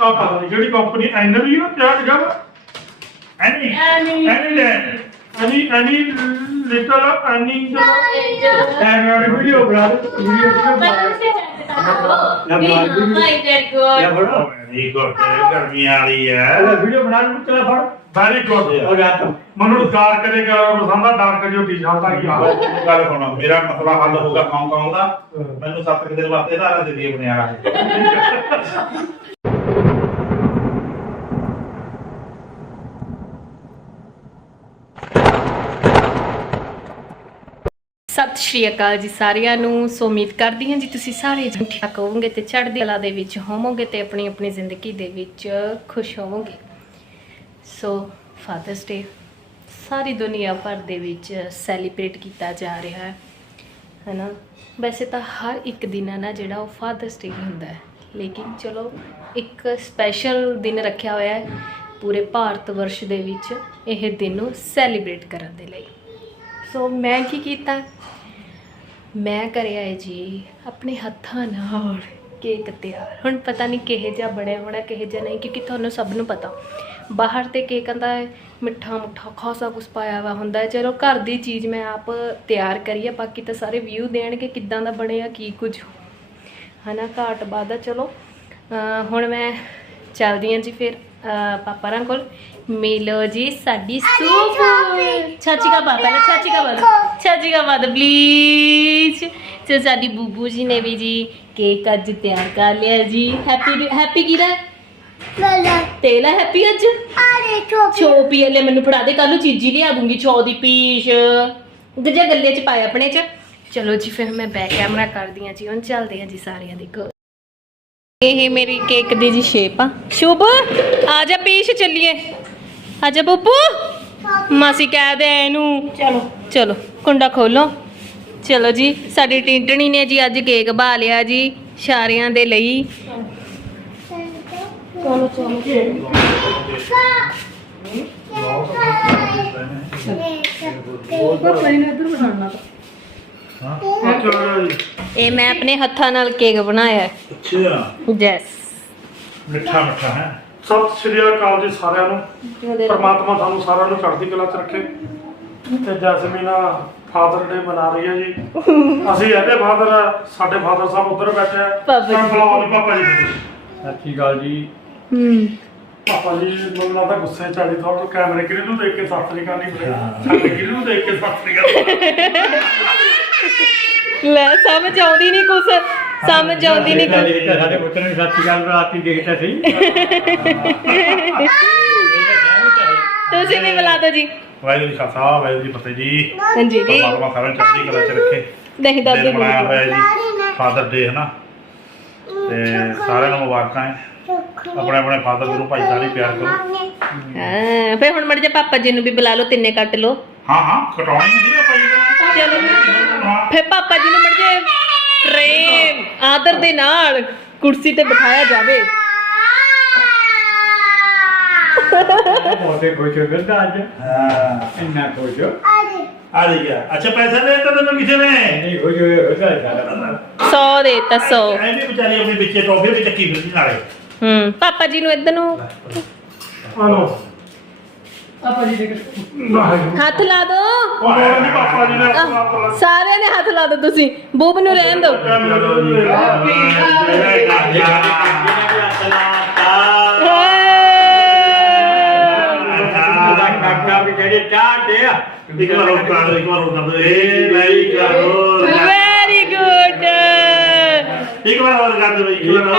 ਆ ਪਤਾ ਨਹੀਂ ਜਿਹੜੀ ਕੰਪਨੀ ਐਨਵੀ ਨਾ ਕਿਆ ਲਿਖਿਆ ਵਾ? ਐਨੀ ਐਨੀ। ਐਨੀ ਐਨੀ ਐਨੀ ਲਿਟਲ ਐਨੀ ਐਨੀ ਵੀਡੀਓ ਬਣਾ ਵੀਡੀਓ ਵੈਰੀ ਗੁੱਡ ਗਰਮੀਆਂ ਵਾਲੀ ਹੈ ਵੀਡੀਓ ਬਣਾ। ਨੂੰ ਚਲਾ ਫੜ। ਵੈਰੀ ਗੁੱਡ ਉਹ ਯਾਰ ਮਨੂੰ ਦੇ ਕਲਰ ਪਸੰਦ ਆ ਡਾਰਕ ਜੋ ਟੀ-ਸ਼ਰਟ ਆ ਗਈ ਗੱਲ ਸੁਣੋ ਮੇਰਾ ਮਸਲਾ ਹੱਲ ਹੋਊਗਾ ਕੌਂ ਕੌਂ ਦਾ ਮੈਨੂੰ 7 ਦਿਨ ਵਾਸਤੇ ਧਾਰਾ ਦੇ ਦੇ ਬਣਿਆ। ਹੈ। ਸਤਿ ਸ਼੍ਰੀ ਅਕਾਲ ਜੀ ਸਾਰਿਆਂ ਨੂੰ। ਸੋ ਉਮੀਦ ਕਰਦੀ ਹਾਂ ਜੀ ਤੁਸੀਂ ਸਾਰੇ ਜਣ ਠੀਕ ਹੋਵੋਗੇ ਤੇ ਚੜ੍ਹਦੀ ਕਲਾ ਦੇ ਵਿੱਚ ਹੋਵੋਗੇ ਤੇ ਆਪਣੀ ਆਪਣੀ ਜ਼ਿੰਦਗੀ ਦੇ ਵਿੱਚ ਖੁਸ਼ ਹੋਵੋਗੇ। ਸੋ ਫਾਦਰਸ ਡੇ ਸਾਰੀ ਦੁਨੀਆ ਭਰ ਦੇ ਵਿੱਚ ਸੈਲੀਬ੍ਰੇਟ ਕੀਤਾ ਜਾ ਰਿਹਾ ਹੈ। ਹੈਨਾ? ਵੈਸੇ ਤਾਂ ਹਰ ਇੱਕ ਦਿਨ ਹੈ ਨਾ ਜਿਹੜਾ ਉਹ ਫਾਦਰਸ ਡੇ ਹੀ ਹੁੰਦਾ ਹੈ। ਲੇਕਿਨ ਚਲੋ, ਇੱਕ ਸਪੈਸ਼ਲ ਦਿਨ ਰੱਖਿਆ ਹੋਇਆ ਹੈ ਪੂਰੇ ਭਾਰਤ ਵਰਸ਼ ਦੇ ਵਿੱਚ ਇਹ ਦਿਨ ਨੂੰ ਸੈਲੀਬ੍ਰੇਟ ਕਰਨ ਦੇ ਲਈ। ਸੋ ਮੈਂ ਕੀ ਕੀਤਾ? ਮੈਂ ਕਰਿਆ ਹੈ ਜੀ, ਆਪਣੇ ਹੱਥਾਂ ਨਾਲ ਕੇਕ ਤਿਆਰ। ਹੁਣ ਪਤਾ ਨਹੀਂ ਕਿਹੇ ਜਿਹਾ ਬਣਿਆ ਹੋਣਾ, ਕਿਹੇ ਜਿਹਾ ਨਹੀਂ, ਕਿਉਂਕਿ ਤੁਹਾਨੂੰ ਸਭ ਨੂੰ ਪਤਾ। ਬਾਹਰ ਤੇ ਕੇਕਾਂ ਹੈ, ਮਿੱਠਾ ਮੁੱਠਾ ਖਾਸਾ ਕੁਛ ਪਾਇਆ ਵਾ ਹੁੰਦਾ ਹੈ। ਚਲੋ ਘਰ ਦੀ ਚੀਜ਼ ਮੈਂ ਆਪ ਤਿਆਰ ਕਰੀ ਹੈ ਬਾਕੀ ਤਾਂ ਸਾਰੇ ਵਿਊ ਦੇਣਗੇ ਕਿੱਦਾਂ ਦਾ ਬਣਿਆ, ਕੀ ਕੁਝ। ਹਨਾ, ਘਾਟ ਬਾਦਾ ਚਲੋ। ਹੁਣ ਮੈਂ ਚੱਲਦੀ ਹਾਂ ਜੀ ਫਿਰ ਪਾਪਾ ਰਾਂ ਕੋਲ। ਮਿਲੋ ਜੀ ਸਾਡੀ ਸੂਪ ਚਾਚੀ ਕਾ ਬਾਪ ਪਹਿਲਾਂ ਚਾਚੀ ਕਾ ਬਾਦ ਚਾਚੀ ਕਾ ਬਾਦ ਪਲੀਜ਼ ਤੇ ਸਾਡੀ ਬੂਬੂ ਜੀ ਨੇ ਵੀ ਜੀ ਕੇਕ ਅੱਜ ਤਿਆਰ ਕਰ ਲਿਆ ਜੀ। ਹੈਪੀ ਹੈਪੀ ਕਿਹਦਾ? ਤੇਲਾ ਹੈਪੀ ਅੱਜ? ਚੋਪੀ ਵਾਲੇ ਮੈਨੂੰ ਫੜਾ ਦੇ ਕੱਲ ਨੂੰ ਚੀਜ਼ੀ ਲਿਆ ਦੂੰਗੀ ਚੌ ਦੀ ਪੀਸ਼। ਗੱਜਾ ਗੱਲੇ ਚ ਪਾਇਆ ਆਪਣੇ ਚ। ਚਲੋ ਜੀ ਫਿਰ ਮੈਂ ਬੈਕ ਕੈਮਰਾ ਕਰਦੀ ਹਾਂ ਜੀ। ਹੁਣ ਚੱਲਦੇ ਹਾਂ ਜੀ ਸਾਰਿਆਂ ਦੇ ਕੋਲ ਇਹ ਮੇਰੀ ਕੇਕ ਦੀ ਜੀ ਸ਼ੇਪ ਆ। ਸ਼ੁਭ ਆ ਜਾ ਪੀਸ਼ ਚੱਲੀਏ। ਜਾ ਬੱਬੂ। ਮਾਸੀ ਕਹਿ ਦੇ ਇਹਨੂੰ। ਚਲੋ। ਚਲੋ ਕੁੰਡਾ ਖੋਲੋ। ਚਲੋ ਜੀ ਸਾਡੀ ਟਿੰਟਣੀ ਨੇ ਜੀ ਅੱਜ ਕੇਕ ਬਾ ਲਿਆ ਜੀ ਸਾਰਿਆਂ ਦੇ ਲਈ। ਚਲੋ ਚਲੋ। ਹਾਂ ਚਲੋ ਜੀ ਇਹ ਮੈਂ ਆਪਣੇ ਹੱਥਾਂ ਨਾਲ ਕੇਕ ਬਣਾਇਆ। ਹੈ ਅੱਛਾ। ਜੈਸ ਮਿੱਠਾ ਮਿੱਠਾ ਹੈ? ਸਤਿ ਸ਼੍ਰੀ ਅਕਾਲ ਜੀ ਸਾਰਿਆਂ ਨੂੰ। ਪਰਮਾਤਮਾ ਤੁਹਾਨੂੰ ਸਾਰਿਆਂ ਨੂੰ ਚੜ੍ਹਦੀ ਕਲਾ ਚ ਰੱਖੇ। ਤੇ ਜੈਸਮੀਨਾ ਫਾਦਰ ਡੇ ਮਨਾ ਰਹੀ ਹੈ ਜੀ। ਅਸੀਂ ਇਹਦੇ ਫਾਦਰ ਸਾਡੇ ਫਾਦਰ ਸਾਹਿਬ ਉੱਧਰ ਬੈਠੇ ਆ। ਪਾਪਾ ਜੀ। ਮੈਂ ਬੁਲਾਓ ਜੀ ਪਾਪਾ ਜੀ। ਸਤਿ ਸ਼੍ਰੀ ਅਕਾਲ ਜੀ। ਹੂੰ। ਪਾਪਾ ਜੀ ਮੈਨੂੰ ਲੱਗਦਾ ਗੁੱਸੇ ਚ ਆਲੀ ਥੋੜਾ ਕੈਮਰੇ ਕਿਰੇ ਨੂੰ ਦੇਖ ਕੇ ਸਤਿ ਸ਼੍ਰੀ ਅਕਾਲ ਨਹੀਂ ਬੋਲਿਆ। ਸਾਡੇ ਕਿਰੇ ਨੂੰ ਦੇਖ ਕੇ ਸਤਿ ਸ਼੍ਰੀ ਅਕਾਲ। ਲੈ ਸਮਝ ਆਉਂਦੀ ਨਹੀਂ ਕੁਛ। ਸਮਝ ਆਉਂਦੀ ਨਹੀਂ ਕੁਛ ਦੇਖਿਆ ਸਾਡੇ ਪੁੱਤਰ ਨੇ ਸਤਿ ਸ਼੍ਰੀ ਅਕਾਲ ਰਾਤੀ ਦੇਖਿਆ ਸੀ ਤੁਸੀਂ ਵੀ ਬੁਲਾ ਦਿਓ ਜੀ ਵਾਹਿਗੁਰੂ ਜੀ ਕਾ ਖਾਲਸਾ ਵਾਹਿਗੁਰੂ ਜੀ ਕੀ ਫਤਿਹ ਜੀ ਹਾਂਜੀ ਜੀ ਪਰਮਾਤਮਾ ਸਾਰਿਆਂ ਨੂੰ ਚੜ੍ਹਦੀ ਕਲਾ ਚ ਰੱਖੇ ਨਹੀਂ ਦਾਦੀ ਦਿਨ ਮਨਾਇਆ ਬੋਲੋ ਹੋਇਆ ਜੀ ਫਾਦਰ ਡੇ ਹੈ ਨਾ ਤੇ ਸਾਰਿਆਂ ਨੂੰ ਮੁਬਾਰਕਾਂ ਹੈ ਆਪਣੇ ਆਪਣੇ ਫਾਦਰ ਨੂੰ ਭਾਈ ਸਾਰੇ ਪਿਆਰ ਕਰੋ ਹਾਂ ਫੇ ਹੁਣ ਮੜ ਜਾ ਪਾਪਾ ਜੀ ਨੂੰ ਵੀ ਬੁਲਾ ਲਓ ਤਿੰਨੇ ਕੱਟ ਲਓ ਹਾਂ ਹਾਂ ਕਟਾਉਣੀ ਨਹੀਂ ਹੈ ਭਾਈ ਚਲੋ ਫੇ ਪਾਪਾ ਜੀ ਨੂੰ ਮੜ ਜੇ ਪ੍ਰੇਮ ਆਦਰ ਦੇ ਨਾਲ ਕੁਰਸੀ ਤੇ ਬਿਠਾਇਆ ਜਾਵੇ। ਬਹੁਤੇ ਖੁਸ਼ ਹੋ ਗਿਆ ਅੱਜ। ਹਾਂ। ਇੰਨਾ ਖੁਸ਼ ਹੋ। ਆ ਰਹੀ ਗਿਆ ਅੱਛਾ ਪੈਸਾ ਦੇ ਦਿੱਤਾ ਤੈਨੂੰ ਕਿਸੇ ਨੇ? ਨਹੀਂ ਖੁਸ਼ ਹੋਏ ਹੋ ਸਾਡਾ 100 ਦੇ ਤਾ 100 ਐ ਵੀ ਵਿਚਾਰੀ ਆਪਣੇ ਵਿੱਚੇ ਟੋਫੇ ਵੀ ਚੱਕੀ ਫਿਰਦੀ ਨਾਲੇ। ਹੂੰ ਪਾਪਾ ਜੀ ਨੂੰ ਇੱਧਰ ਨੂੰ। ਹਲੋ। ਪਾਪਾ ਜੀ ਦੇ ਹੱਥ ਲਾ ਦੋ। ਜੀ ਪਾਪਾ ਜੀ ਨੇ ਸਾਰਿਆਂ ਨੇ ਹੱਥ ਲਾ ਦੋ ਤੁਸੀਂ। ਬੂਬ ਨੂੰ ਰਹਿਣ ਦਿਓ ਕਾਕਾ ਵੀ ਜਿਹੜੇ ਚਾਹ ਦੇ ਆ ਇੱਕ ਵਾਰ ਹੋਰ ਕਰ ਇੱਕ ਵਾਰ ਹੋਰ ਕਰ ਦੇ। ਏ ਲਈ ਕਰੋ। ਵੈਰੀ ਗੁੱਡ ਇੱਕ ਵਾਰ ਹੋਰ ਕਰ ਦੇ ਬਈ ਇੱਕ ਵਾਰ ਹੋਰ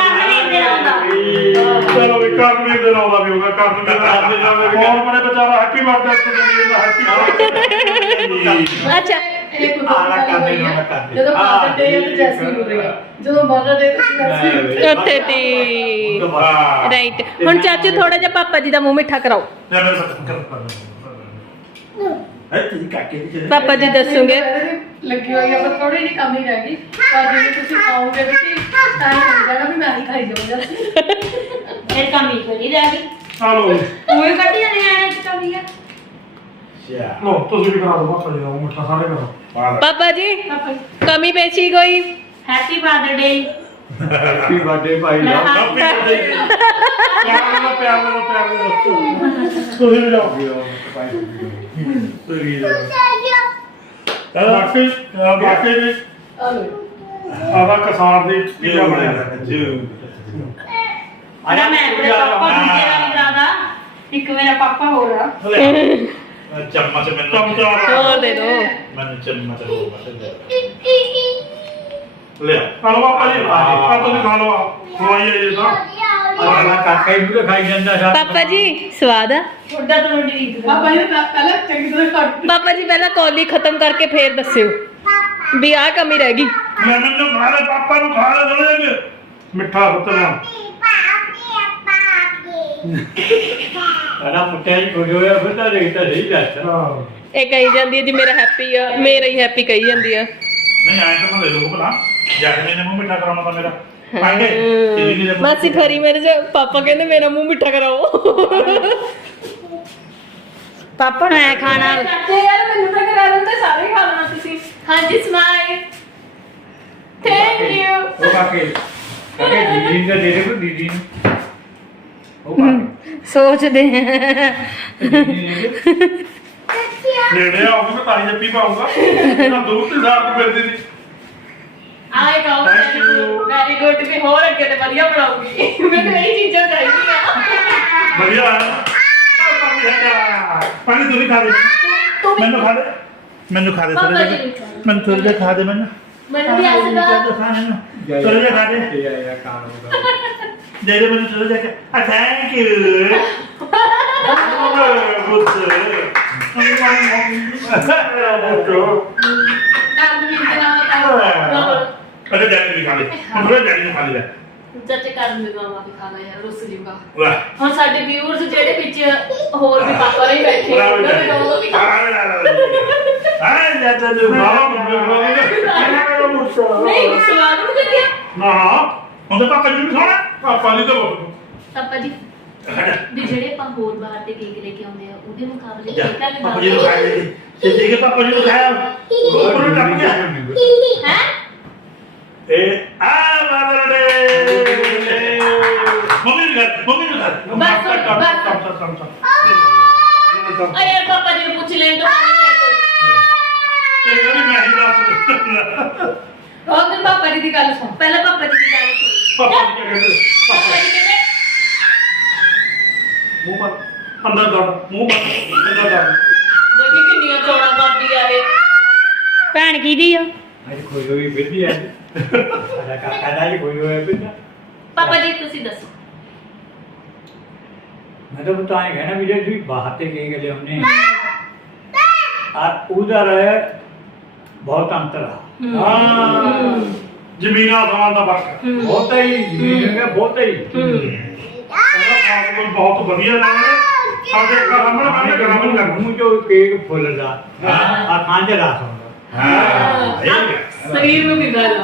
ਚਲੋ ਵੀ ਕਰਮੀ ਦੇ ਨਾਲ ਦਾ ਵੀ ਹੋਗਾ ਕਰਮੀ ਦੇ ਨਾਲ ਦੇ ਜਾਵੇ ਕੌਣ ਬਣੇ ਵਿਚਾਰਾ ਹੈਪੀ ਬਰਥਡੇ ਟੂ ਜੀ ਦਾ ਹੈਪੀ ਅੱਛਾ। ਇਹ ਕੋਈ ਆਲਾ ਕਰਨੇ ਨੂੰ ਮੈਂ ਕਰ ਦੇ ਜਦੋਂ ਫਾਦਰ ਡੇ ਤੇ ਜੈਸਮੀਨ ਹੋ ਰਹੀ ਜਦੋਂ ਮਦਰ ਡੇ ਤੇ ਜੈਸਮੀਨ ਉੱਥੇ ਤੀ ਰਾਈਟ ਹੁਣ ਚਾਚੂ ਥੋੜਾ ਜਿਹਾ ਪਾਪਾ ਜੀ ਦਾ ਮੂੰਹ ਮਿੱਠਾ ਕਰਾਓ। ਮੇਰੇ ਪਤਾ ਕਰ ਹੈ ਤੁਸੀਂ ਕਾਕੇ ਦੀ ਚਲੇ ਪਾਪਾ ਜੀ ਦੱਸੋਗੇ? ਲੱਗੀ ਹੋਈ ਆ ਪਰ ਥੋੜੀ ਜਿਹੀ ਕਮੀ ਰਹਿ ਗਈ। ਪਰ ਜੇ ਤੁਸੀਂ ਖਾਓਗੇ ਵੀ ਤਾਂ ਹੋ ਜਾਣਾ ਵੀ ਮੈਂ ਹੀ ਖਾਈ ਜਾਊਂਗਾ। ਇਹ ਕਮੀ ਕੋਈ ਰਹਿ ਗਈ। ਚਲੋ ਉਹ ਕੱਢੀ ਜਾਂਦੇ ਆ ਇਹ ਕਮੀ ਆ। ਸ਼ਿਆ ਲੋ ਤੁਸੀਂ ਵੀ ਕਰਾ ਦਿਓ ਪਾਪਾ ਜੀ ਦਾ ਉਹ ਮਿੱਠਾ ਸਾਰੇ ਕਰੋ। ਪਾਪਾ ਜੀ ਕਮੀ ਪੇਸ਼ੀ ਕੋਈ happy father day happy birthday ਭਾਈ ਦਾ ਪਿਆਰ ਨਾਲ ਪਿਆਰ ਨਾਲ ਪਿਆਰ ਨਾਲ ਤੁਸੀਂ ਵੀ ਜਾਓ। ਤੁਸੀਂ ਵੀ ਜਾਓ। ਬਾਕੀ ਬਾਕੀ ਜੀ। ਆਦਾ ਕਿਸਾਨ ਦੀ ਚੀਜ਼ਾਂ ਬਣਿਆ ਅਰੇ ਮੈਂ ਆਪਣੇ ਪਾਪਾ ਨੂੰ ਵੀ ਜ਼ਿਆਦਾ। ਇੱਕ ਮੇਰਾ ਪਾਪਾ ਹੋਰ ਆ। ਚਮਚ ਮੈਨੂੰ ਚਮਚਾ। ਹੋਰ ਦੇ ਦੋ ਮੈਨੂੰ ਚਮਚ ਹੋਰ ਮਤ ਦੇ ਲੈ। ਹਲਵਾ ਭਾਜੀ ਆ ਤੁਸੀਂ ਖਾ ਲਓ ਖਵਾਈ ਹੈ ਜੀ ਤਾਂ ਆਲਾ ਕਾਕਾ ਹੀ ਵੀ ਖਾਈ ਜਾਂਦਾ ਸਾ ਪਾਪਾ ਜੀ ਸਵਾਦ ਆ? ਛੋਟਾ ਤੋਂ ਰੋਟੀ ਪਾਪਾ ਜੀ ਪਹਿਲਾਂ ਚੰਗੀ ਤਰ੍ਹਾਂ ਕੱਟ ਪਾਪਾ ਜੀ ਪਹਿਲਾਂ ਕੌਲੀ ਖਤਮ ਕਰਕੇ ਫੇਰ ਦੱਸਿਓ ਵੀ ਆਹ ਕਮੀ ਰਹਿ ਗਈ। ਮੈਂ ਮੈਨੂੰ ਖਾ ਲੈ ਪਾਪਾ ਨੂੰ ਖਾ ਲੈ ਦੋਲੇ ਮਿੱਠਾ ਪੁੱਤਰਾ ਆਲਾ ਮੁੱਟਿਆ ਹੀ ਕੋਈ ਹੋਇਆ ਫਿਰ ਤਾਂ ਦੇਖਦਾ ਸਹੀ ਦੱਸ। ਇਹ ਕਹੀ ਜਾਂਦੀ ਹੈ ਜੀ ਮੇਰਾ ਹੈਪੀ ਆ ਮੇਰਾ ਹੀ ਹੈਪੀ ਕਹੀ ਜਾਂਦੀ ਆ। ਨਹੀਂ ਆਇਆ ਤਾਂ ਮੈਂ ਦੇ ਲੂੰ ਭਲਾ। ਜੈਸਮੀਨ ਨੇ ਮੂੰਹ ਮਿੱਠਾ ਕਰਾਉਣਾ ਤਾਂ ਮੇਰਾ। ਪਾਂਗੇ ਦੇ ਮਾਸੀ ਫਰੀ ਮੇਰੇ ਜੇ ਪਾਪਾ ਕਹਿੰਦੇ ਮੇਰਾ ਮੂੰਹ ਮਿੱਠਾ ਕਰਾਓ। ਪਾਪਾ ਨੂੰ ਐ ਖਾਣਾ। ਚਾਚੇ ਯਾਰ ਮੈਨੂੰ ਤਾਂ ਕਰਾ ਦਿੰਦੇ ਸਾਰੇ ਹੀ ਖਾ ਲੈਣਾ ਤੁਸੀਂ। ਹਾਂਜੀ ਸਮਾਈਲ ਥੈਂਕ ਯੂ ਉਹ ਕਾਕੇ ਕਾਕੇ ਦੀਦੀ ਨੂੰ ਦੇ ਦੇ ਕੋ ਦੀਦੀ ਨੂੰ। ਉਹ ਕਾਕੇ ਸੋਚਦੇ ਦੀਦੀ ਨੇ ਦੇ। ਨੇੜੇ ਆਉਂਗਾ ਤਾਂ ਤਾਈ ਜੱਪੀ ਪਾਉਂਗਾ ਨਾ ਦੂਰ ਤੇ ਸਾਥ ਮਿਲਦੀ ਸੀ। ਆਏ ਕਹੋ Thank you. ਵੈਰੀ ਗੁੱਡ ਵੀ ਹੋਰ ਅੱਗੇ ਤੇ ਵਧੀਆ ਬਣਾਉਗੀ ਮੈਨੂੰ ਇਹ ਚੀਜ਼ਾਂ ਚਾਹੀਦੀਆਂ। ਵਧੀਆ ਆ ਪਾਣੀ ਹੈਗਾ ਪਾਣੀ ਤੂੰ ਵੀ ਖਾ ਦੇ। ਤੂੰ ਵੀ ਮੈਨੂੰ ਖਾ ਦੇ। ਮੈਨੂੰ ਖਾ ਦੇ ਪਾਪਾ ਥੋੜਾ ਜੀ ਜਿਹਾ ਨੂੰ ਖਾ ਦੇ। ਮੈਨੂੰ ਥੋੜਾ ਜਿਹਾ ਖਾ ਦੇ ਮੈਨੂੰ। ਮੈਨੂੰ ਵੀ ਆਸਗਾ ਥੋੜਾ ਜਿਹਾ ਖਾ ਦੇ। ਤੇ ਆਇਆ ਕਾਣ ਹੋਗਾ ਦੇ ਦੇ ਮੈਨੂੰ ਥੋੜਾ ਜਿਹਾ। ਆ ਥੈਂਕ ਯੂ ਕੰਮ ਵੀ ਕਰਾਵਾ ਅਰੇ ਡੈਡੀ ਵੀ ਖਾ ਲੈ ਹੁਣ ਡੈਡੀ ਨੂੰ ਖਾ ਲੈ ਚਾਚੇ ਕਰਨ ਦੇ ਮਾਮਾ ਵੀ ਖਾਣਾ ਯਾਰ ਰੁੱਸ ਜੂਗਾ ਵਾਹ ਹੁਣ ਸਾਡੇ ਵਿਊਅਰਸ ਜਿਹੜੇ ਵਿੱਚ ਹੋਰ ਵੀ ਪਾਪਾ ਨਹੀਂ ਬੈਠੇ ਉਹਨਾਂ ਦੇ ਦੋਨੋਂ ਵੀ ਖਾ- ਹਾਂ ਜਾ ਜਾ ਜਾ ਬਾਬਾ ਮੁੰਡੇ ਬੁਲਾਉਂਦੇ ਨਹੀਂ ਸਵਾਦ ਨੂੰ ਕਿਹਾ ਨਾ ਹੁਣ ਤਾਂ ਪਾਪਾ ਜੀ ਵੀ ਖਾਣਾ ਪਾਪਾ ਨਹੀਂ ਤਾਂ ਬੋਲ ਪਾਪਾ ਜੀ ਵੀ ਜਿਹੜੇ ਆਪਾਂ ਹੋਰ ਬਾਹਰ ਤੇ ਕੇਕ ਲੈ ਕੇ ਆਉਂਦੇ ਆ ਉਹਦੇ ਮੁਕਾਬਲੇ ਜਾ ਕੇਕਾਂ ਦੇ ਪਾਪਾ ਜੀ ਨੂੰ ਖਾਇਆ ਜੀ ਤੇ ਦੇਖੇ ਪਾਪਾ ਜੀ ਨੂੰ ਖਾਇਆ ਉੱਪਰ ਨੂੰ ਟੱਪ ਗਿਆ। ਹੈ? ਇਹ ਆ ਬਸ ਚਮਚਾ ਚਮਚਾ ਅਰੇ ਪਾਪਾ ਜੀ ਨੂੰ ਪੁੱਛ ਲੈਣ ਤੋਂ ਨਹੀਂ ਹੈ ਕੋਈ ਇਹ ਕਹਿੰਦੀ ਮੈਂ ਹੀ ਦੱਸ ਉਹ ਤੇ ਪਾਪਾ ਜੀ ਦੀ ਗੱਲ ਸੁਣ ਪਹਿਲਾਂ ਪਾਪਾ ਜੀ ਦੀ ਗੱਲ ਸੁਣ ਪਾਪਾ ਜੀ ਕਹਿੰਦੇ ਪਾਪਾ ਜੀ ਕਹਿੰਦੇ ਮੂੰਹ ਪਰ ਅੰਦਰ ਦੜ ਮੂੰਹ ਪਰ ਅੰਦਰ ਦੜ ਦੇਖੀ ਕਿੰਨੀਆਂ ਚੌੜਾ ਕਰਦੀ ਆ ਇਹ ਭੈਣ ਕਿਹਦੀ ਆ ਅੱਜ ਕੋਈ ਹੋਈ ਬਿੱਦੀ ਆ ਆਲਾ ਕਾਕਾ ਦਾ ਹੀ ਕੋਈ ਹੋਇਆ ਬਿੱਦਾ ਪਾਪਾ ਜੀ ਤੁਸੀਂ ਦੱਸੋ ਮੈਂ ਤਾਂ ਬਤਾ ਇਹ ਕਹਿਣਾ ਵੀ ਜੇ ਤੁਸੀਂ ਬਾਹਰ ਤੇ ਗਏ ਗਏ ਉਹਨੇ ਆ ਉਧਰ ਬਹੁਤ ਅੰਤਰ ਆ। ਹਾਂ। ਜ਼ਮੀਨ ਆਸਮਾਨ ਦਾ ਫ਼ਰਕ। ਹੈ। ਬਹੁਤ ਹੀ ਜ਼ਮੀਨ ਹੈ। ਬਹੁਤ ਹੀ ਉਹਦਾ ਫਾਰਮੂਲ ਬਹੁਤ ਵਧੀਆ ਨੇ। ਸਾਡੇ ਘਰ ਹਮਣ ਮੈਂ ਗਰਮ ਨਹੀਂ ਕਰਦਾ ਮੂੰਹ ਚੋਂ ਕੇਕ ਫੁੱਲਦਾ ਆ ਖਾਂ ਚ ਰਾਸ ਹੁੰਦਾ। ਹਾਂ ਇਹ ਗਿਆ ਸਰੀਰ ਨੂੰ ਵੀ ਗੱਲ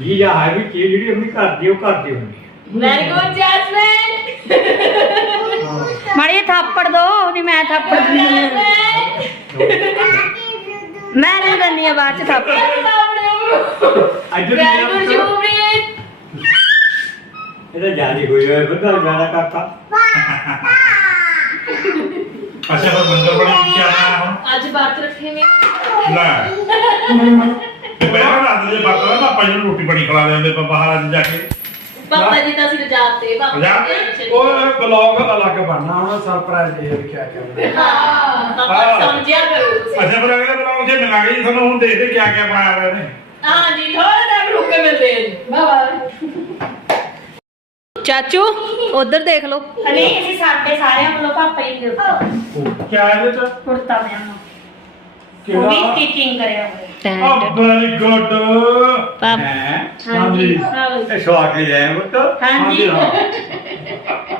ਇਹ ਜਾਂ ਹੈ ਵੀ ਚੀਜ਼ ਜਿਹੜੀ ਆਪਣੀ ਘਰ ਦੀ ਉਹ ਘਰ ਦੀ ਹੁੰਦੀ ਹੈ। ਵੈਰੀ ਗੁੱਡ ਜੈਸਮਿਨ ਮਾੜੀ ਥਾਪੜ ਦੋ ਨਹੀਂ ਮੈਂ ਥਾਪੜ ਦਿੰਦੀ ਹਾਂ। ਮੈਂ ਨਹੀਂ ਦਿੰਦੀ ਆ ਬਾਅਦ ਚ ਥਾਪੜ। ਅੱਜ ਵੈਰੀ ਗੁੱਡ ਜੂਬਰੀਤ ਇਹਦਾ ਜਾਰੀ ਹੋਈ ਹੋਇਆ ਬੰਦਾ ਜਾਣਾ ਕਾਕਾ ਅੱਛਾ ਫਿਰ ਮੰਦਰ ਬੜੀ ਕੀ ਆਣਾ ਹੁਣ? ਅੱਜ ਬਾਤ ਰੱਖੇ ਮੈਂ। ਲੈ। ਪਹਿਲਾਂ ਰਾਤ ਦੇ ਬਾਤਾਂ ਨਾ ਆਪਾਂ ਨੂੰ ਰੋਟੀ ਬਣੀ ਖਿਲਾ ਦਿੰਦੇ ਆਪਾਂ ਬਾਹਰ ਅੱਜ ਜਾ ਕੇ। ਪਾਪਾ ਜੀ ਤਾਂ ਅਸੀਂ ਰਜਾਤੇ ਪਾਪਾ ਰਜਾ ਜੀ ਤੇ? ਉਹ ਬਲੌਗ ਅਲੱਗ ਬਣਨਾ ਹੁਣ ਸਰਪ੍ਰਾਈਜ਼ ਇਹ ਕਿਆ ਕਰਦੇ ਹਾਂ ਪਾਪਾ ਸਮਝਿਆ ਕਰੋ ਤੁਸੀਂ। ਅੱਛਾ ਫਿਰ ਅਗਲੇ ਬਲਾਉ ਜੇ ਮਿਲਾਂਗੇ ਜੀ ਤੁਹਾਨੂੰ ਹੁਣ ਦੇਖਦੇ ਕਿਆ ਕਿਆ ਬਣਾਇਆ ਹੋਇਆ ਨੇ। ਹਾਂ ਜੀ ਥੋੜਾ ਟਾਈਮ ਰੁਕ ਕੇ ਮਿਲਦੇ ਹਾਂ ਬਾਬਾ ਚਾਚੂ ਉਧਰ ਦੇਖ ਲਓ। ਹਲੇ ਅਸੀਂ ਸਾਡੇ ਸਾਰਿਆਂ ਵੱਲੋਂ ਪਾਪਾ ਜੀ ਦੇ ਉੱਤੇ। ਕਿਆ ਇਹਦੇ ਚ? ਕੁੜਤਾ ਪਜਾਮਾ। ਉਹ ਵੀ ਕਿਹੜਾ ਸਟਿਚਿੰਗ ਕਰਿਆ ਹੋਇਆ। ਆ ਵੈਰੀ ਗੁੱਡ ਹੈ? ਹਾਂਜੀ ਇਹ ਸਵਾ ਕੇ ਜਾਏ ਪੁੱਤ। ਹਾਂਜੀ।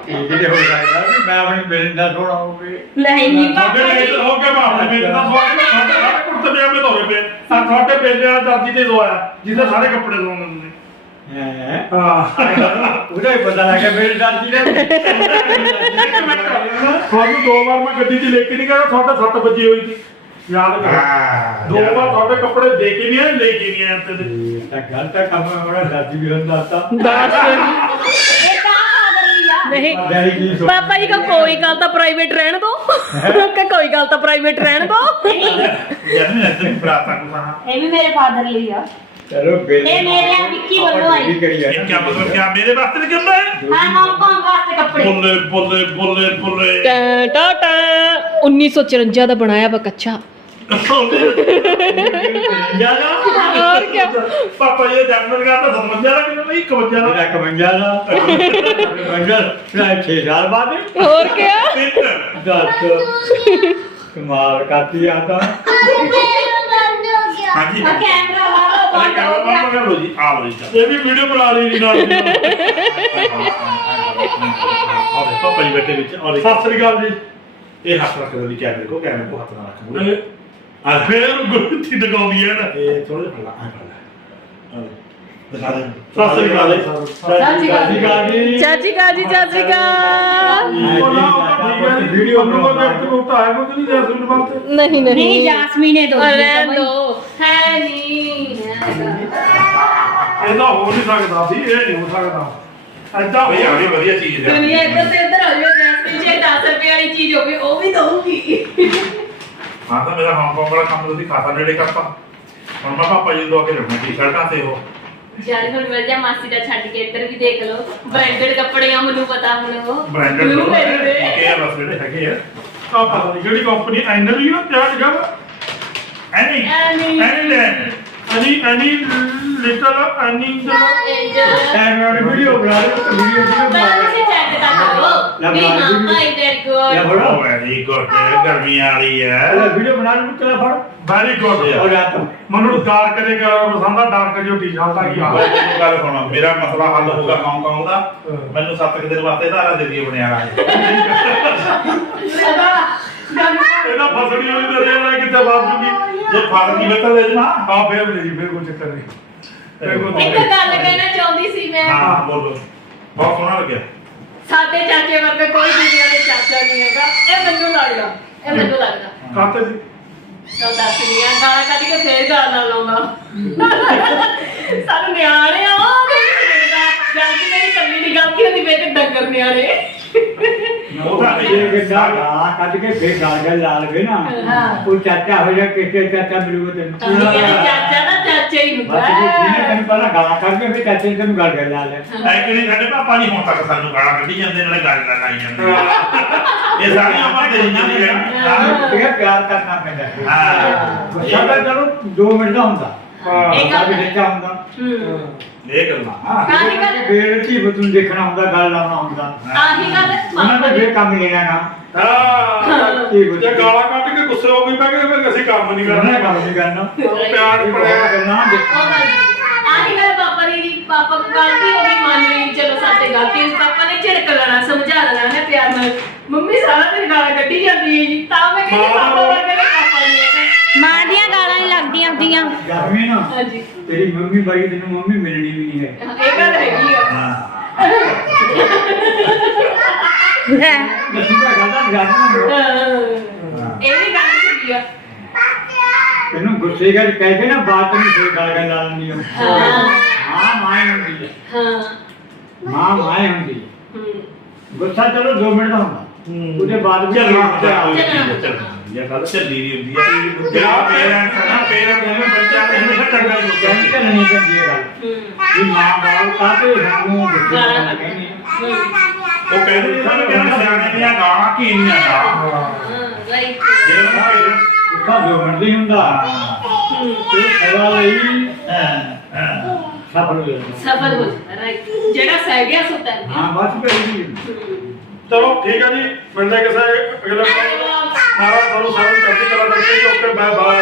ਇਹ ਜਿਹੜੇ ਹੋ ਸਕਦਾ ਵੀ ਮੈਂ ਆਪਣੀ ਬੇਨ ਦਾ ਥੋੜਾ ਹੋਵੇ ਨਹੀਂ ਸਾਡੇ ਪਾਪਾ ਲਈ ਜੀ। ਹੋ ਕੇ ਬਾਹਰ ਮੇਰੇ ਦਾ ਸਵਾਲ ਹੈ ਸਾਡੇ ਸਾਰੇ ਕੁੜਤੇ ਪਜਾਮੇ ਧੋਏ ਪਏ ਆ ਤੁਹਾਡੇ ਪੇਜੇ ਆ ਦਾਦੀ ਤੇ ਧੋਇਆ ਜਿਹਦੇ ਸਾਰੇ ਕੱਪੜੇ ਧੋਣੇ ਨੇ। ਹੈ? ਹਾਂ। ਉਹਦਾ ਹੀ ਪਤਾ ਲੱਗਾ ਮੇਰੇ ਦਾਦੀ ਦਾ। ਤੁਹਾਨੂੰ ਦੋ ਵਾਰ ਮੈਂ ਗੱਡੀ 'ਚ ਲੈ ਕੇ ਨਹੀਂ ਗਿਆ ਤੁਹਾਡੇ 7 ਵਜੇ ਹੋਈ ਸੀ। ਯਾਦ ਕਰ। ਹਾਂ ਦੋ ਵਾਰ ਤੁਹਾਡੇ ਕੱਪੜੇ ਦੇ ਕੇ ਨਹੀਂ ਆਏ ਲੈ ਕੇ ਨਹੀਂ ਆਏ ਤੇ। ਇਹ ਤਾਂ ਗਲਤ ਕੰਮ ਹੈ ਮੇਰਾ ਦਾਦੀ ਵੀ ਹੁੰਦਾ ਤਾਂ। ਦੱਸ ਇਹ ਤਾਂ ਪਾਗਲ ਹੀ ਆ। ਨਹੀਂ। ਡੈਡੀ ਕੀ ਸੋਚ ਪਾਪਾ ਜੀ ਕੋ ਕੋਈ ਗੱਲ ਤਾਂ ਪ੍ਰਾਈਵੇਟ ਰਹਿਣ ਦੋ। ਕਿ ਕੋਈ ਗੱਲ ਤਾਂ ਪ੍ਰਾਈਵੇਟ ਰਹਿਣ ਦੋ। ਯਾਰ ਨਹੀਂ ਇੱਧਰ ਬਰਾਤਾਂ ਕੋ ਸਾਹਾ ਇਹ ਵੀ ਮੇਰੇ ਫਾਦਰ ਲਈ ਆ। ਚਲੋ ਬੇਲ ਇਹ ਮੇਰੇ ਆ ਵਿੱਕੀ ਵੱਲੋਂ ਆਈ। ਇਹ ਕੀ ਮਤਲਬ ਕੀ ਮੇਰੇ ਵਾਸਤੇ ਵੀ ਕਹਿੰਦਾ ਹੈ? ਹਾਂ ਹਾਂਗਕਾਂਗ ਵਾਸਤੇ ਕੱਪੜੇ? ਬੋਲੇ ਬੋਲੇ ਬੋਲੇ ਬੋਲੇ। ਟਾ ਟਾ ਟਾ। 1954 ਦਾ ਬਣਾਇਆ ਵਾ ਕੱਚਾ ਜ਼ਿਆਦਾ ਹੋਰ ਕਿਆ? ਪਾਪਾ ਜੀ ਦਾ ਜਨਮ ਦਿਨ ਤਾਂ ਸਮਝ ਜਾਣਾ ਕਿ ਨਹੀਂ 51 ਦਾ। ਮੇਰਾ 51 ਦਾ। 51 ਨਾ 6 ਸਾਲ ਬਾਅਦ ਹੋਰ ਕਿਆ? ਤਿੰਨ। ਦੱਸ। ਕਮਾਲ ਕਰਤੀ ਆ ਤਾਂ। ਹਾਂਜੀ। ਆ ਅਰੇ ਬੰਦ ਕਰ ਹੋ ਗਿਆ ਲਓ ਲਓ ਜੀ ਆ ਲਓ ਜੀ ਚੱਲ। ਇਹ ਵੀ ਵੀਡੀਓ ਬਣਾ ਲਈ ਜੀ ਨਾਲ ਦੀ ਨਾਲ। ਆਹ ਪਾਪਾ ਜੀ ਬੈਠੇ ਵਿੱਚ ਔਰ ਸਤਿ ਸ੍ਰੀ ਅਕਾਲ ਜੀ ਇਹ ਹੱਥ ਰੱਖ ਦੋ ਜੀ ਕੈਮਰੇ ਕੋ ਕੈਮਰੇ ਕੋ ਹੱਥ ਨਾ ਰੱਖ ਮੂਰੇ ਆ ਫੇਰ ਗੁਰਤੀ ਦਗਾਉਂਦੀ ਹੈ ਨਾ ਇਹ ਥੋੜੇ ਜਿਹਾ ਫੜਾ ਆ ਫੜਾ ਆ ਦਿਖਾ ਦੇ ਸਤਿ ਸ੍ਰੀ ਅਕਾਲ ਜੀ ਸਤਿ ਸ਼੍ਰੀ ਅਕਾਲ ਜੀ। ਚਾਚੀ ਕਾ ਜੀ ਚਾਚੀ ਕਾ ਉਹ ਨਾ ਉਹ ਤਾਂ ਠੀਕ ਹੈ ਜੀ ਵੀਡੀਓ ਬਣਾਉਣ ਦਾ ਇੱਕ ਰੋਟਾ ਹੈ ਕੋਈ ਨਹੀਂ ਜੈਸਮੀਨ ਬਾਤ ਨਹੀਂ ਨਹੀਂ ਨਹੀਂ ਜਾਸਮੀਨ ਨੇ ਦੋ ਰਹਿਣ ਦੋ ਹੈ ਨਹੀਂ ਇਹਦਾ ਹੋ ਨਹੀਂ ਸਕਦਾ ਸੀ ਇਹ ਨਹੀਂ ਹੋ ਸਕਦਾ ਐਦਾਂ ਬਈ ਆ ਵੀ ਵਧੀਆ ਚੀਜ਼ ਹੈ ਦੁਨੀਆ ਇੱਧਰ ਤੇ ਇੱਧਰ ਹੋ ਜਾਵੇ ਜੈਸਮੀਨ ਜੇ 10 ਰੁਪਏ ਵਾਲੀ ਚੀਜ਼ ਹੋਵੇ ਉਹ ਵੀ ਦਊਗੀ ਹਾਂ ਤਾਂ ਮੇਰਾ ਹਾਂਗਕਾਂਗ ਵਾਲਾ ਕੰਮ ਤੁਸੀਂ ਖਾਸਾ ਨੇੜੇ ਕਰਤਾ ਹੁਣ ਮੈਂ ਪਾਪਾ ਜੀ ਨੂੰ ਆ ਕੇ ਰੱਖਣਾ ਟੀ-ਸ਼ਰਟਾਂ ਤੇ ਉਹ ਜਦ ਹੁਣ ਮਿਲ ਜਾ ਮਾਸੀ ਦਾ ਛੱਡ ਕੇ ਇੱਧਰ ਵੀ ਦੇਖ ਲਓ। ਬ੍ਰਾਂਡਡ ਕੱਪੜੇ ਆ ਮੈਨੂੰ ਪਤਾ ਹੁਣ ਉਹ। ਬ੍ਰਾਂਡਡ ਮੈਨੂੰ ਲੋਕ ਮਿਲ ਗਏ। ਠੀਕ ਹੈ ਬਸ ਜਿਹੜੇ ਹੈਗੇ ਆ। ਆ ਪਤਾ ਨਹੀਂ ਕਿਹੜੀ ਕੰਪਨੀ ਐਨਰ ਉਹ ਕਿਆ ਲਿਖਿਆ ਵਾ ਐਨੀ ਐਨੀ। ਐਨੀ ਲੈ। ਐਨੀ ਐਨੀ ਲਿਟਲ ਐਨੀ ਦੀ ਵੀਡੀਓ ਬਣਾ ਰਹੇ ਤਾਂ ਵੀਡੀਓ ਦੀ ਪਹਿਲਾਂ ਤੁਸੀਂ ਚੈੱਕ ਤਾਂ ਕਰੋ ਵੀ ਹਾਂ ਭਾਈ ਵੈਰੀ ਲੈ ਗੁੱਡ ਫੜੋ ਉਹ ਵੈਰੀ ਗੁੱਡ ਗਰਮੀਆਂ ਵਾਲੀ ਹੈ। ਇਹ ਵੀਡੀਓ ਬਣਾ ਲਈ ਤੇਰਾ ਫੜ। ਵੈਰੀ ਗੁੱਡ ਔਰ ਰਾਤ ਮੈਨੂੰ ਡਾਰਕ ਦੇ ਕਲਰ ਪਸੰਦ ਆ ਡਾਰਕ ਜੋ ਟੀ-ਸ਼ਰਟ ਆ ਗਈ। ਆ ਬਾਈ ਮੈਨੂੰ ਗੱਲ ਸੁਣੋ ਮੇਰਾ ਮਸਲਾ ਹੱਲ ਹੋਊਗਾ ਹਾਂਗਕਾਂਗ ਦਾ? ਮੈਨੂੰ 7 ਦਿਨ ਵਾਸਤੇ ਧਾਰਾ ਦੇ ਦਿਓ ਬਣਿਆ ਹੈ ਇਹਦਾ ਫਸੜੀ ਹੋਈ ਤੇ ਰੇਣਾ ਕਿੱਥੇ ਵੱਜ ਜੂਗੀ? ਜੇ ਫਾਦਰ ਦੀ ਬੇਟਾ ਲੈ ਜਨਾ ਆ ਫੇਰ ਲੈ ਜੀ ਫੇਰ ਕੋਈ ਚੱਕਰ ਨਹੀਂ। ਫੇਰ ਕੋਈ ਇੱਕ ਗੱਲ ਕਹਿਣਾ ਚਾਹੁੰਦੀ ਸੀ ਮੈਂ। ਹਾਂ ਬੋਲੋ। ਬਹੁਤ ਸੋਹਣਾ ਲੱਗਿਆ। ਸਾਡੇ ਚਾਚੇ ਵਰਗਾ ਕੋਈ ਦੁਨੀਆ ਦੇ ਚਾਚਾ ਨਹੀਂ ਹੈਗਾ। ਇਹ ਮੈਨੂੰ ਲੱਗਦਾ ਇਹ ਮੈਨੂੰ ਲੱਗਦਾ। ਕਾਤੇ ਸੀ ਤਾਂ ਦੱਸ ਨਹੀਂ ਆ ਗਾਲਾਂ ਕੱਢ ਕੇ ਫੇਰ ਗਾਲ ਲਾਉਂਦਾ। ਸਾਨੂੰ ਨਿਆਣੇ ਆ ਉਹ ਜਾਂ ਕਿ ਮੇਰੀ ਕੱਲੀ ਦੀ ਗਲਤੀ ਹੁੰਦੀ ਵੇ ਕਿ ਡੰਗਰ ਨਿਆਣੇ। ਉਹ ਤਾਂ ਇਹ ਗੱਡਾ ਗਾ ਕੱਢ ਕੇ ਫੇਰ ਗਾਲ ਗਾਲ ਲਾ ਲਵੇ ਨਾ। ਹਾਂ। ਉਹ ਚਾਚਾ ਹੋ ਜਾ ਕਿਤੇ ਚਾਚਾ ਮਿਲੂਗਾ ਤੈਨੂੰ। ਤਾਂ ਇਹ ਕਹਿੰਦੇ ਚਾਚਾ ਨਾ ਚਾਚਾ ਹੀ ਹੁੰਦਾ। ਬਸ ਜਿਹਨੇ ਹੈ ਤੈਨੂੰ ਪਹਿਲਾਂ ਗਾਲਾਂ ਕੱਢ ਕੇ ਫੇਰ ਚਾਚੇ ਨੇ ਤੈਨੂੰ ਗਾਲ ਗਾਲ ਲਾ ਲਿਆ। ਐ ਕਿ ਨਹੀਂ ਸਾਡੇ ਪਾਪਾ ਜੀ ਹੁਣ ਤੱਕ ਸਾਨੂੰ ਗਾਲਾਂ ਕੱਢੀ ਜਾਂਦੇ ਨਾਲੇ ਗੱਲ ਲਗਾਈ ਜਾਂਦੇ। ਆ। ਇਹ ਸਾਰੀ ਉਮਰ ਦੇ ਜਿੰਨਾ ਦੀ ਹੈ। ਇਹ ਪਿਆਰ ਕਰਨਾ ਪੈਂਦਾ। ਹੈ। ਹਾਂ ਗੁੱਸਾ ਤਾਂ ਚਲੋ 2 ਮਿੰਟ ਦਾ ਹੁੰਦਾ। ਹਾਂ ਇਹ ਗੁੱਸਾ ਗੱਲ ਵੀ ਸੱਚਾ ਹੁੰਦਾ। ਹੂੰ। ਇਹ ਗੱਲਾਂ। ਹਾਂ ਕਾਹਦੀ ਗੱਲ ਬੇਰਤੀ ਬਤੂੰ ਦੇਖਣਾ ਹੁੰਦਾ ਗੱਲ ਲਾਉਣਾ ਹੁੰਦਾ। ਆਹੀ ਗੱਲ ਉਹਨਾਂ ਪਾਪਾ ਨੇ ਦੀ ਫੇਰ ਕੰਮ ਲੈਣਾ ਨਾ। ਹਾਂ। ਕੀ ਬੁੱਝ ਜੇ ਗਾਲਾਂ ਕੱਢ ਕੇ ਗੁੱਸੇ ਹੋ ਗਈ ਮੈਂ ਕਿਹਾ ਫਿਰ ਅਸੀਂ ਕੰਮ ਨਹੀਂ ਉਹਨਾਂ ਨੇ ਕਰਨਾ ਕੰਮ ਨਹੀਂ ਕਰਨਾ। ਪਿਆਰ ਇਹ ਪੜਿਆ ਬੜਾ ਗੱਲਾਂ ਦੇਖ। ਉਹ ਗੱਲ ਆਹੀ ਗੱਲ ਪਾਪਾ ਦੀ ਪਾਪਾ ਨੂੰ ਗਲਤੀ ਹੋ ਗਈ ਮੰਨ ਲਈ। ਚਲੋ ਸਾਡੇ ਗਲਤੀ ਹੋਈ ਪਾਪਾ ਨੇ ਝਿੜਕ ਲੈਣਾ ਸਮਝਾ ਲੈਣਾ ਹੈ ਪਿਆਰ ਨਾਲ। ਮੰਮੀ ਸਾਰਾ ਦਿਨ ਗਾਲਾਂ ਕੱਢੀ ਜਾਂਦੀ ਹੈ ਜੀ। ਤਾਂ ਮੈਂ ਕਹਿੰਦੀ ਪਾਪਾ ਵਰਗਾ ਪਾਪਾ ਨਹੀਂ ਹੈਗਾ ਮਾਂ ਦੀਆਂ ਗਾਲਾਂ ਹੀ ਲੱਗਦੀਆਂ ਹੁੰਦੀਆਂ। ਗਰਮੀ ਨਾ। ਹਾਂਜੀ। ਤੇਰੀ ਮੰਮੀ ਬਾਈ ਤੈਨੂੰ ਮੰਮੀ ਮਿਲਣੀ ਵੀ ਨਹੀਂ ਹੈ। ਇਹ ਗੱਲ ਹੈਗੀ ਆ। ਹਾਂ। ਲੈ। ਗੱਲ ਗਰਮੀ ਇਹ ਵੀ ਗੱਲ ਸਹੀ ਆ। ਤੈਨੂੰ ਗੁੱਸੇ ਗੱਲ ਕਹਿ ਕੇ ਨਾ ਬਾਤ ਨਹੀਂ ਫੇਰ ਗੱਲ ਗੱਲ ਲਾ ਲੈਂਦੀ ਹੋ। ਮਾਂ ਮਾਂ ਹੁੰਦੀ ਹੈ ਹਾਂ। ਮਾਂ ਮਾਂ ਹੁੰਦੀ ਹੈ। ਗੁੱਸਾ ਚਲੋ 2 ਮਿੰਟ ਦਾ ਹੁੰਦਾ। ਉਹਦੇ ਬਾਅਦ ਵੀ ਚੱਲ ਚੱਲ। ਚੱਲ ਇਹ ਗੱਲ ਚੱਲੀ ਦੀ ਹੁੰਦੀ ਹੈ ਜਿਹੜਾ ਪੇਰੈਂਟਸ ਨਾ ਪੇਰੈਂਟਸ ਨੇ ਬੱਚਿਆਂ ਨੂੰ ਹਮੇਸ਼ਾ ਚੰਗਾ ਹੀ ਹੁੰਦਾ ਕਹਿੰਦੀ ਚੱਲਣੀ ਪੈਂਦੀ ਹੈ ਗੱਲ। ਹੂੰ। ਵੀ ਮਾਂ ਬਾਪ ਕਾਹਤੇ ਸਾਨੂੰ ਗੁੱਸੇ ਨਾਲ ਕਹਿੰਦੇ ਆ। ਉਹ ਕਹਿੰਦੇ ਨੇ ਸਾਨੂੰ ਕਹਿੰਦੇ ਸਿਆਣੇ ਦੀਆਂ ਗਾਲਾਂ ਕੀ ਨਹੀਂ ਆ ਹਾਂ ਰਾਈਟ ਜਿਹੜਾ ਨਾ parents- ਗੁੱਸਾ 2 ਮਿੰਟ ਦਾ ਹੀ। ਹੁੰਦਾ ਇਹ ਸਦਾ ਲਈ ਸਫਲ ਹੋ ਜਾਂਦਾ। ਸਫਲ ਹੋ ਜਾਂਦਾ ਰਾਈਟ ਜਿਹੜਾ ਸਹਿ ਗਿਆ ਸੋ ਤਰ ਗਿਆ। ਹਾਂ ਬਸ ਕਰੀ ਚਲੋ ਠੀਕ ਹੈ ਜੀ। ਮਿਲਦੇ ਹਾਂ ਕਿਸੇ ਅਗਲੇ ਮਹਾਰਾਜ ਤੁਹਾਨੂੰ ਸਾਰਿਆਂ ਨੂੰ ਚੜ੍ਹਦੀ ਕਲਾ ਰੱਖੇ ਜੀ ਓਕੇ ਬਾਏ ਬਾਏ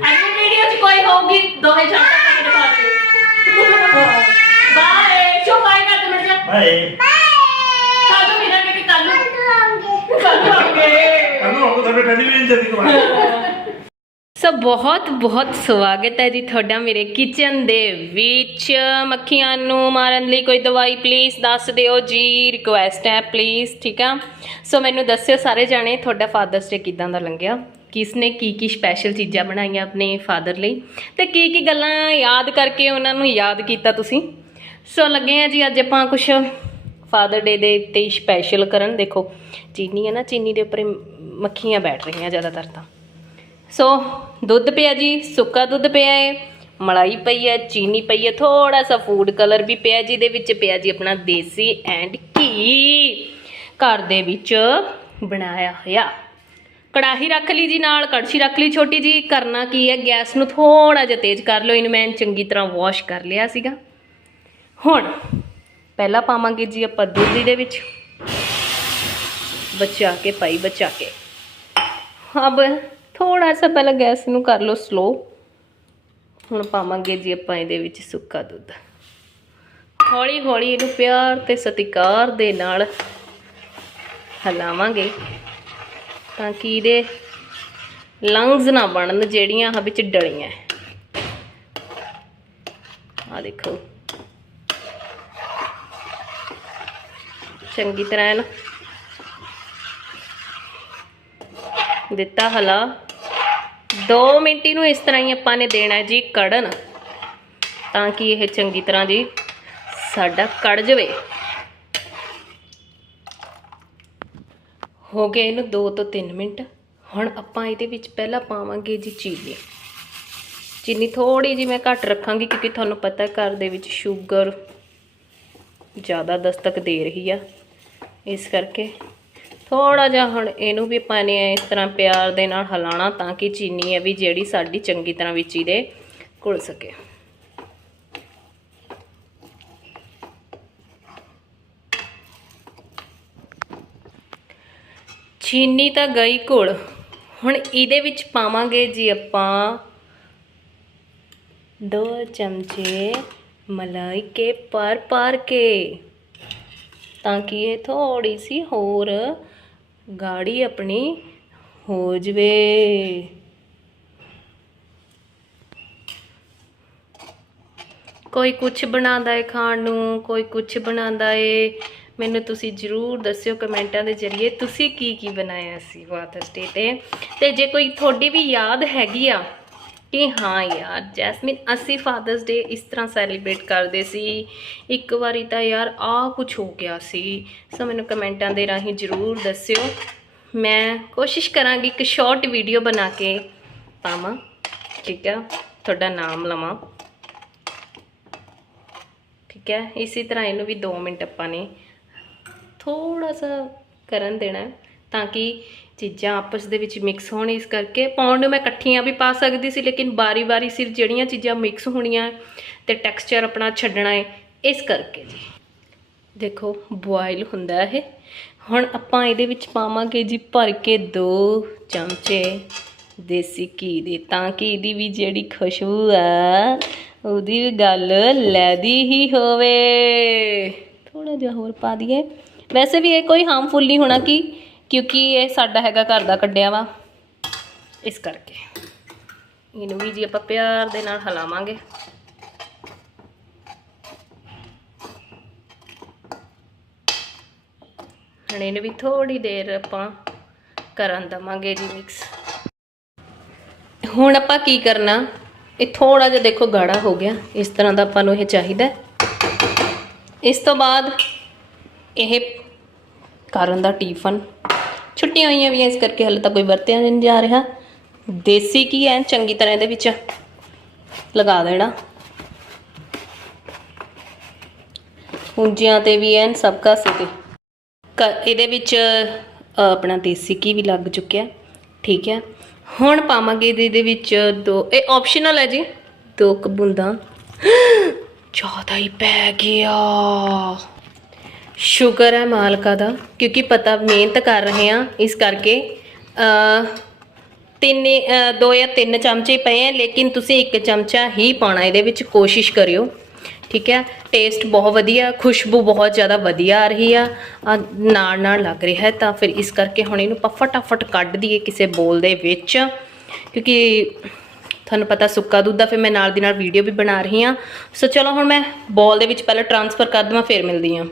ਅਗਲੀ ਵੀਡੀਓ 'ਚ ਕੋਈ ਹੋਊਗੀ ਦੋਹੇ ਛੱਡ ਤੱਕ ਦਿਖਾ ਦਿਓ ਬਾਏ ਸ਼ੋ ਬਾਏ ਕਰ ਦੇ ਮਿੰਟ ਬਾਏ। ਕੱਲ ਨੂੰ ਮਿਲਾਂਗੇ ਕਿ ਕੱਲ ਨੂੰ? ਕੱਲ ਨੂੰ ਆਉਂਗੇ। ਅਨੂ ਉਹ ਤੁਹਾਡੇ ਟੈਲੀਵਿਜ਼ਨ ਜਦੀ ਕਮਾ ਸੋ ਬਹੁਤ ਬਹੁਤ ਸਵਾਗਤ ਹੈ ਜੀ ਤੁਹਾਡਾ ਮੇਰੇ ਕਿਚਨ ਦੇ ਵਿੱਚ। ਮੱਖੀਆਂ ਨੂੰ ਮਾਰਨ ਲਈ ਕੋਈ ਦਵਾਈ ਪਲੀਜ਼ ਦੱਸ ਦਿਓ ਜੀ ਰਿਕੁਐਸਟ ਹੈ ਪਲੀਜ਼ ਠੀਕ ਆ? ਸੋ ਮੈਨੂੰ ਦੱਸਿਓ ਸਾਰੇ ਜਾਣੇ ਤੁਹਾਡਾ ਫਾਦਰਸ ਡੇ ਕਿਦਾਂ ਦਾ ਲੰਘਿਆ? ਕਿਸ ਨੇ ਕੀ ਕੀ ਸਪੈਸ਼ਲ ਚੀਜ਼ਾਂ ਬਣਾਈਆਂ ਆਪਣੇ ਫਾਦਰ ਲਈ? ਤੇ ਕੀ ਕੀ ਗੱਲਾਂ ਯਾਦ ਕਰਕੇ ਉਹਨਾਂ ਨੂੰ ਯਾਦ ਕੀਤਾ ਤੁਸੀਂ? ਸੋ ਲੱਗੇ ਆ ਜੀ ਅੱਜ ਆਪਾਂ ਕੁਝ ਫਾਦਰ ਡੇ ਦੇ ਉੱਤੇ ਸਪੈਸ਼ਲ ਕਰਨ। ਦੇਖੋ, ਚੀਨੀ ਹੈ ਨਾ, ਚੀਨੀ ਦੇ ਉੱਪਰ ਮੱਖੀਆਂ ਬੈਠ ਰਹੀਆਂ ਜ਼ਿਆਦਾਤਰ ਤਾਂ। ਸੋ ਦੁੱਧ ਪਿਆ ਜੀ, ਸੁੱਕਾ ਦੁੱਧ ਪਿਆ ਹੈ ਮਲਾਈ ਪਈ ਹੈ ਚੀਨੀ ਪਈ ਹੈ ਥੋੜਾ ਸਾ ਫੂਡ ਕਲਰ ਵੀ ਪਿਆ ਜੀ ਜਿਹਦੇ ਵਿੱਚ ਪਿਆ ਜੀ ਆਪਣਾ ਦੇਸੀ ਐਂਡ ਘੀ। ਘਰ ਦੇ ਵਿੱਚ ਬਣਾਇਆ ਹੋਇਆ। ਕੜਾਹੀ ਰੱਖ ਲਈ ਜੀ ਨਾਲ, ਕੜਛੀ ਰੱਖ ਲਈ ਛੋਟੀ ਜੀ, ਕਰਨਾ ਕੀ ਹੈ ਗੈਸ ਨੂੰ ਥੋੜਾ ਜਿਹਾ ਤੇਜ਼ ਕਰ ਲਓ, ਇਹਨੂੰ ਮੈਂ ਚੰਗੀ ਤਰ੍ਹਾਂ ਵਾਸ਼ ਕਰ ਲਿਆ ਸੀਗਾ। ਹੁਣ ਪਹਿਲਾਂ ਪਾਵਾਂਗੇ ਜੀ ਆਪਾਂ ਦੁੱਧ ਦੇ ਵਿੱਚ। ਬਚਾ ਕੇ, ਪਾਈ ਬਚਾ ਕੇ। ਅਬ ਥੋੜਾ ਸਾ ਪਹਿਲਾਂ ਗੈਸ ਨੂੰ ਕਰ ਲਓ ਸਲੋ ਹੁਣ ਪਾਵਾਂਗੇ ਜੀ ਆਪਾਂ ਇਹਦੇ ਵਿੱਚ ਸੁੱਕਾ ਦੁੱਧ। ਹੌਲੀ ਹੌਲੀ ਇਹਨੂੰ ਪਿਆਰ ਤੇ ਸਤਿਕਾਰ ਦੇ ਨਾਲ ਹਲਾਵਾਂਗੇ ਤਾਂ ਕਿ ਇਹਦੇ ਲੰਗਸ ਨਾ ਬਣਨ ਜਿਹੜੀਆਂ ਆ ਵਿੱਚ ਡਲੀਆਂ। ਆ ਦੇਖੋ। ਚੰਗੀ ਤਰ੍ਹਾਂ ਨਾ ਦਿੱਤਾ ਹਲਾ। 2 ਮਿੰਟ ਇਹਨੂੰ ਇਸ ਤਰ੍ਹਾਂ ਹੀ ਆਪਾਂ ਨੇ ਦੇਣਾ ਜੀ ਕੜਨ, ਤਾਂ ਕਿ ਇਹ ਚੰਗੀ ਤਰ੍ਹਾਂ ਜੀ ਸਾਡਾ ਕੜ ਜਵੇ। ਹੋ ਗਏ ਇਹਨੂੰ 2 ਤੋਂ 3 ਮਿੰਟ। ਹੁਣ ਆਪਾਂ ਇਹਦੇ ਵਿੱਚ ਪਹਿਲਾਂ ਪਾਵਾਂਗੇ ਜੀ ਚੀਨੀ। ਚੀਨੀ ਥੋੜੀ ਜਿਹੀ ਮੈਂ ਘੱਟ ਰੱਖਾਂਗੀ ਕਿਉਂਕਿ ਤੁਹਾਨੂੰ ਪਤਾ ਘਰ ਦੇ ਵਿੱਚ ਸ਼ੂਗਰ ਜ਼ਿਆਦਾ ਦਸਤਕ ਦੇ ਰਹੀ ਆ। ਇਸ ਕਰਕੇ ਥੋੜਾ ਜਿਹਾ ਹੁਣ ਇਹਨੂੰ ਵੀ ਆਪਾਂ ਨੇ ਇਸ ਤਰ੍ਹਾਂ ਪਿਆਰ ਦੇ ਨਾਲ ਹਿਲਾਉਣਾ ਤਾਂ ਕਿ ਚੀਨੀ ਹੈ ਵੀ ਜਿਹੜੀ ਸਾਡੀ ਚੰਗੀ ਤਰ੍ਹਾਂ ਵਿੱਚ ਇਹਦੇ ਘੁਲ ਸਕੇ। ਚੀਨੀ ਤਾਂ ਗਈ ਘੁਲ। ਹੁਣ ਇਹਦੇ ਵਿੱਚ ਪਾਵਾਂਗੇ ਜੀ ਆਪਾਂ ਦੋ ਚਮਚੇ ਮਲਾਈ ਕੇ ਪਰ ਪਰ ਕੇ, ਤਾਂ ਕਿ ਇਹ ਥੋੜੀ ਸੀ ਹੋਰ ਗਾੜੀ ਆਪਣੀ ਹੋ ਜਵੇ। ਕੋਈ ਕੁਝ ਬਣਾਉਂਦਾ ਏ ਖਾਣ ਨੂੰ, ਕੋਈ ਕੁਝ ਬਣਾਉਂਦਾ ਏ, ਮੈਨੂੰ ਤੁਸੀਂ ਜਰੂਰ ਦੱਸਿਓ ਕਮੈਂਟਾਂ ਦੇ ਜ਼ਰੀਏ ਤੁਸੀਂ ਕੀ ਕੀ ਬਣਾਇਆ ਸੀ ਫਾਦਰਸ ਡੇ ਤੇ ਜੇ ਕੋਈ ਤੁਹਾਡੀ ਵੀ ਯਾਦ ਹੈਗੀ ਆ ਕਿ ਹਾਂ ਯਾਰ, ਜੈਸਮਿਨ, ਅਸੀਂ ਫਾਦਰਸ ਡੇ ਇਸ ਤਰ੍ਹਾਂ ਸੈਲੀਬ੍ਰੇਟ ਕਰਦੇ ਸੀ। ਇੱਕ ਵਾਰੀ ਤਾਂ ਯਾਰ ਆ ਕੁਝ ਹੋ ਗਿਆ ਸੀ। ਸੋ ਮੈਨੂੰ ਕਮੈਂਟਾਂ ਦੇ ਰਾਹੀਂ ਜਰੂਰ ਦੱਸਿਓ। ਮੈਂ ਕੋਸ਼ਿਸ਼ ਕਰਾਂਗੀ ਇੱਕ ਸ਼ਾਰਟ ਵੀਡੀਓ ਬਣਾ ਕੇ ਪਾਵਾਂ। ਠੀਕ ਹੈ? ਤੁਹਾਡਾ ਨਾਮ ਲਵਾਂ। ਠੀਕ ਹੈ? ਇਸੇ ਤਰ੍ਹਾਂ ਇਹਨੂੰ ਵੀ 2 ਮਿੰਟ ਆਪਾਂ ਨੇ ਥੋੜਾ ਸਾ ਕਰਨ ਦੇਣਾ ਤਾਂ ਕਿ ਚੀਜ਼ਾਂ ਆਪਸ ਦੇ ਵਿੱਚ ਮਿਕਸ ਹੋਣ, ਇਸ ਕਰਕੇ ਪਾਉਣ ਨੂੰ ਮੈਂ ਇਕੱਠੀਆਂ ਵੀ ਪਾ ਸਕਦੀ ਸੀ, ਲੇਕਿਨ ਬਾਰੀ-ਬਾਰੀ ਸਿਰ ਜਿਹੜੀਆਂ ਚੀਜ਼ਾਂ ਮਿਕਸ ਹੋਣੀਆਂ ਹੈ ਤੇ ਟੈਕਸਚਰ ਆਪਣਾ ਛੱਡਣਾ ਹੈ, ਇਸ ਕਰਕੇ ਜੀ। ਦੇਖੋ ਬੋਇਲ ਹੁੰਦਾ ਇਹ। ਹੁਣ ਆਪਾਂ ਇਹਦੇ ਵਿੱਚ ਪਾਵਾਂਗੇ ਜੀ ਭਰ ਕੇ 2 ਚਮਚੇ ਦੇਸੀ ਘੀ ਦੇ, ਤਾਂ ਕਿ ਇਹਦੀ ਵੀ ਜਿਹੜੀ ਖੁਸ਼ਬੂ ਆ, ਉਹਦੀ ਵੀ ਗੱਲ ਲੈਦੀ ਹੀ ਹੋਵੇ। ਥੋੜਾ ਜਿਹਾ ਹੋਰ ਪਾ ਦਈਏ। ਵੈਸੇ ਵੀ ਇਹ ਕੋਈ ਹਾਰਮਫੁਲ ਨਹੀਂ ਹੋਣਾ ਕਿ ਕਿਉਂਕਿ ਇਹ ਸਾਡਾ ਹੈਗਾ ਘਰ ਦਾ ਕੱਢਿਆ ਵਾ। ਇਸ ਕਰਕੇ। ਇਹਨੂੰ ਵੀ ਜੀ ਆਪਾਂ ਪਿਆਰ ਦੇ ਨਾਲ ਹਲਾਵਾਂਗੇ। ਹੁਣ ਇਹਨੂੰ ਵੀ ਥੋੜੀ ਦੇਰ ਆਪਾਂ ਕਰਨ ਦਵਾਂਗੇ ਜੀ ਮਿਕਸ ਹੁਣ ਆਪਾਂ ਕੀ ਕਰਨਾ, ਇਹ ਥੋੜਾ ਜਿਹਾ ਦੇਖੋ ਗਾੜਾ ਹੋ ਗਿਆ। ਇਸ ਤਰ੍ਹਾਂ ਦਾ ਆਪਾਂ ਨੂੰ ਇਹ ਚਾਹੀਦਾ। ਇਸ ਤੋਂ ਬਾਅਦ ਇਹ ਕਰਨ ਦਾ ਟੀਫਨ। ਛੁੱਟੀਆਂ ਹੋਈਆਂ ਵੀ ਐ ਇਸ ਕਰਕੇ ਹਲੇ ਤਾਂ ਕੋਈ ਵਰਤਿਆ ਨਹੀਂ ਜਾ ਰਿਹਾ। ਦੇਸੀ ਕੀ ਐ? ਚੰਗੀ ਤਰ੍ਹਾਂ ਇਹਦੇ ਵਿੱਚ ਲਗਾ ਦੇਣਾ। ਉਂਜੀਆਂ ਤੇ ਵੀ ਐਨ ਸਭ ਕਾਸੇ ਤੇ ਕ- ਇਹਦੇ ਵਿੱਚ ਆਪਣਾ ਦੇਸੀ ਘੀ ਵੀ ਲੱਗ ਚੁੱਕਿਆ। ਠੀਕ ਹੈ ਹੁਣ ਪਾਵਾਂਗੇ ਇਹਦੇ ਵਿੱਚ ਦੋ, ਇਹ ਆਪਸ਼ਨਲ ਹੈ ਜੀ। ਦੋ ਕਬੂੰਦਾਂ ਬੂੰਦਾਂ। ਜ਼ਿਆਦਾ ਹੀ ਪੈ ਗਿਆ। ਸ਼ੁਕਰ ਹੈ ਮਾਲਕਾ ਦਾ, ਕਿਉਂਕਿ ਪਤਾ ਮਿਹਨਤ ਕਰ ਰਹੇ ਆ ਇਸ ਕਰਕੇ ਤਿੰਨ ਦੋ ਜਾਂ ਤਿੰਨ ਚਮਚੇ ਪਏ ਆ ਲੇਕਿਨ ਤੁਸੀਂ ਇੱਕ ਚਮਚਾ ਹੀ ਪਾਉਣਾ, ਇਹਦੇ ਵਿੱਚ ਕੋਸ਼ਿਸ਼ ਕਰਿਓ। ਠੀਕ ਹੈ? ਟੇਸਟ ਬਹੁਤ ਵਧੀਆ, ਖੁਸ਼ਬੂ ਬਹੁਤ ਜ਼ਿਆਦਾ ਵਧੀਆ ਆ ਰਹੀ ਆ। ਨਾਲ ਨਾਲ ਲੱਗ ਰਿਹਾ ਹੈ, ਤਾਂ ਫਿਰ ਇਸ ਕਰਕੇ ਹੁਣ ਇਹਨੂੰ ਆਪਾਂ ਫਟਾਫਟ ਕੱਢ ਦਈਏ ਕਿਸੇ ਬੋਲ ਦੇ ਵਿੱਚ, ਕਿਉਂਕਿ ਤੁਹਾਨੂੰ ਪਤਾ ਸੁੱਕਾ ਦੁੱਧ ਦਾ ਫਿਰ ਮੈਂ ਨਾਲ ਦੀ ਨਾਲ ਵੀਡੀਓ ਵੀ ਬਣਾ ਰਹੀ ਹਾਂ। ਸੋ ਚਲੋ ਹੁਣ ਮੈਂ ਬੋਲ ਦੇ ਵਿੱਚ ਪਹਿਲਾਂ ਟ੍ਰਾਂਸਫਰ ਕਰ ਦਵਾਂ, ਫਿਰ ਮਿਲਦੀ ਹਾਂ।